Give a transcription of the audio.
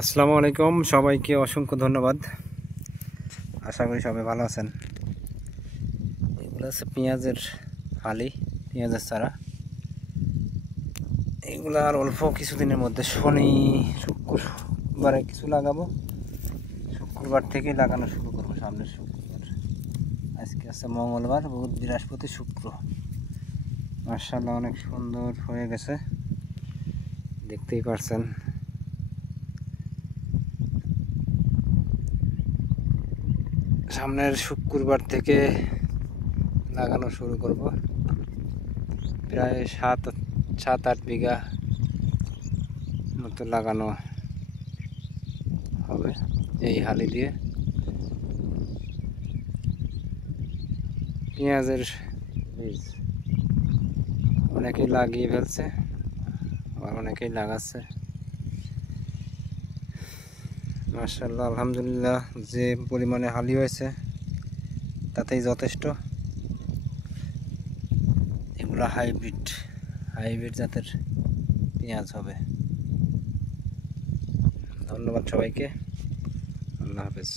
আসসালামু আলাইকুম, সবাইকে অসংখ্য ধন্যবাদ। আশা করি সবাই ভালো আছেন। এগুলো হচ্ছে পেঁয়াজের হালি, পেঁয়াজের চারা। এগুলো আর অল্প কিছুদিনের মধ্যে শনি শুক্রবারে কিছু লাগাবো। শুক্রবার থেকে লাগানো শুরু করবো, সামনের শুক্রবার। আজকে আছে মঙ্গলবার, বুধ, বৃহস্পতি, শুক্র। মাশাআল্লাহ অনেক সুন্দর হয়ে গেছে, দেখতেই পারছেন। সামনের শুক্রবার থেকে লাগানো শুরু করব। প্রায় 7-8 বিঘা মতো লাগানো হবে এই হালি দিয়ে। পেঁয়াজের বীজ অনেকেই লাগিয়ে ফেলছে, আবার অনেকেই লাগাচ্ছে। মাশাআল্লাহ, আলহামদুলিল্লাহ, যে পরিমাণে হালি হয়েছে তাতেই যথেষ্ট। এগুলো হাইব্রিড জাতের পেঁয়াজ হবে। ধন্যবাদ সবাইকে, আল্লাহ হাফেজ।